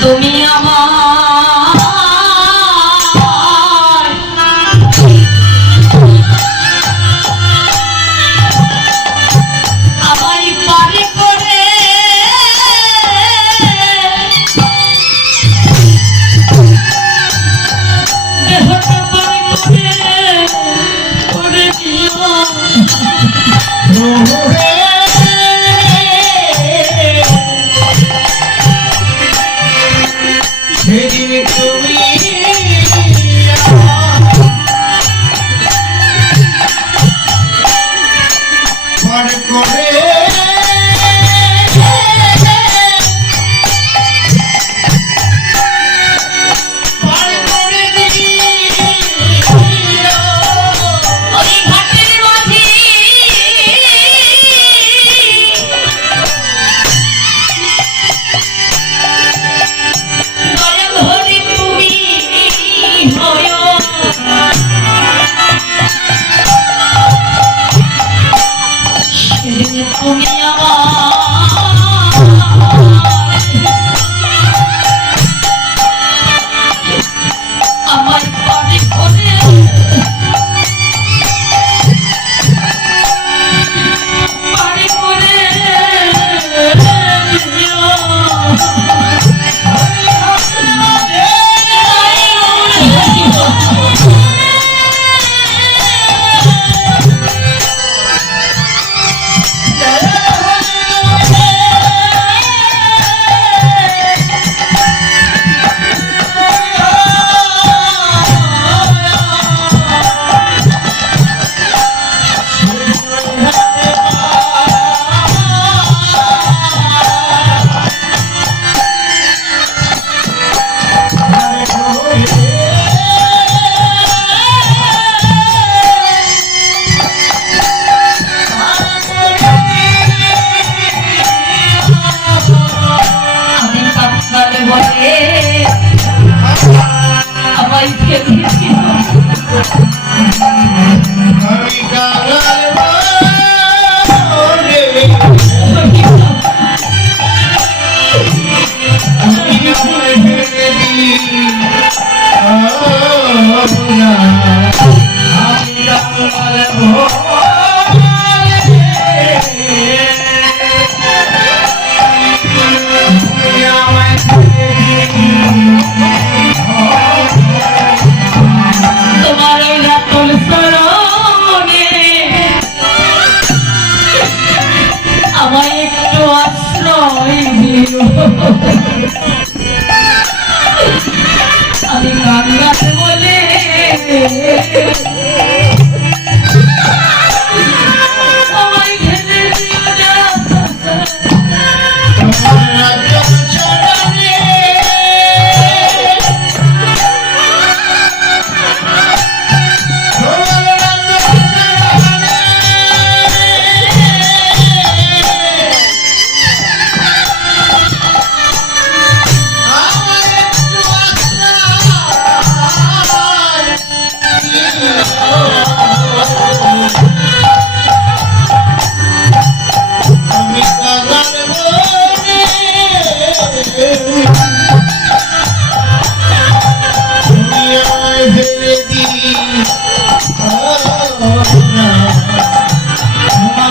তুমি আমার আমায় পারি করে দেহটা পারি করে দিও সেদিন তুমি পার করে দয়াল হরি তুমি আমি কাঙ্গাল ভোলে তুমি আমায় তোমার ওই রাতল সরণে আমায় একটু আশ্রয় দিও। আমি কাঙ্গাল বলে আমায় ঢেলে দিও না। তোমার রাজ্য চরণে আমি কাঙ্গাল বলে তুমি আমায় ফেলে দিও না। তোমার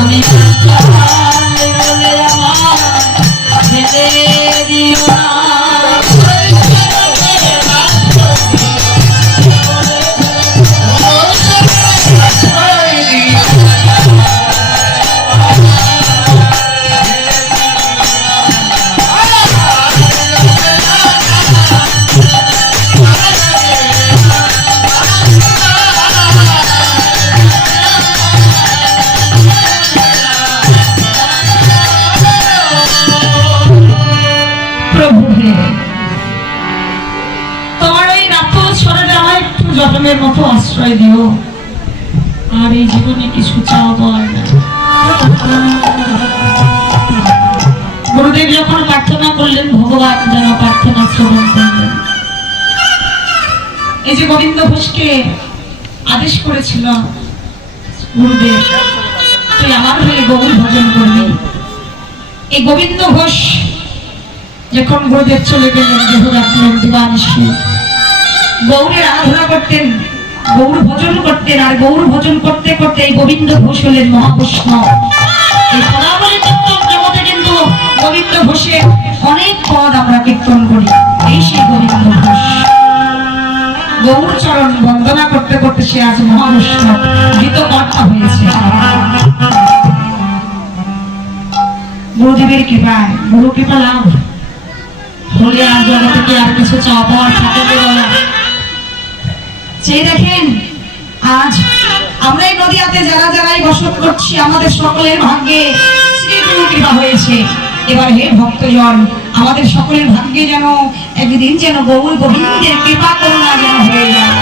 আমি কাঙ্গাল বলে আমায় ঢেলে দিও না। প্রভু হে, তোমার এই রাতল ছড়াটা আমায় একটু জটমের মতো আশ্রয় দিও, আর এই জীবনে কিছু চাও বল না। গুরুদেব যখন প্রার্থনা করলেন, ভগবান যেন প্রার্থনা শ্রবণ করলেন। এই যে গোবিন্দ ঘোষকে আদেশ করেছিল গুরুদেব, তুই আমার হয়ে গৌর ভজন করবি। এই গোবিন্দ ঘোষ যখন গুরুদেব চলে গেলেন, দেহ রাখলেন দিবানিশি, গৌরের আরাধনা করতেন, গৌর ভজন করতেন। আর গৌর ভজন করতে করতে এই গোবিন্দ ঘোষ হলেন মহাবৈষ্ণব। এই পদাবলী কীর্তন জগতে কিন্তু গোবিন্দ ঘোষের অনেক পদ আমরা কীর্তন করি। এই সেই গোবিন্দ ঘোষ গৌর চরণ বন্দনা করতে করতে সে আজ মহাবৈষ্ণব গীতকর্তা হয়েছে। গুরুদেবের কৃপায়, গুরু কৃপা লাভ হলে আর জগতে কি আর কিছু চাওয়া পাওয়ার থাকে না। চেয়ে দেখেন, আজ আমরা এই নদিয়াতে যারা যারাই বসত করছি, আমাদের সকলের ভাগ্যে শ্রী গুরু কৃপা হয়েছে। এবার হে ভক্তজন, আমাদের সকলের ভাগ্যে যেন একদিন যেন গৌর গোবিন্দের কৃপা করুণা যেন হয়ে যায়।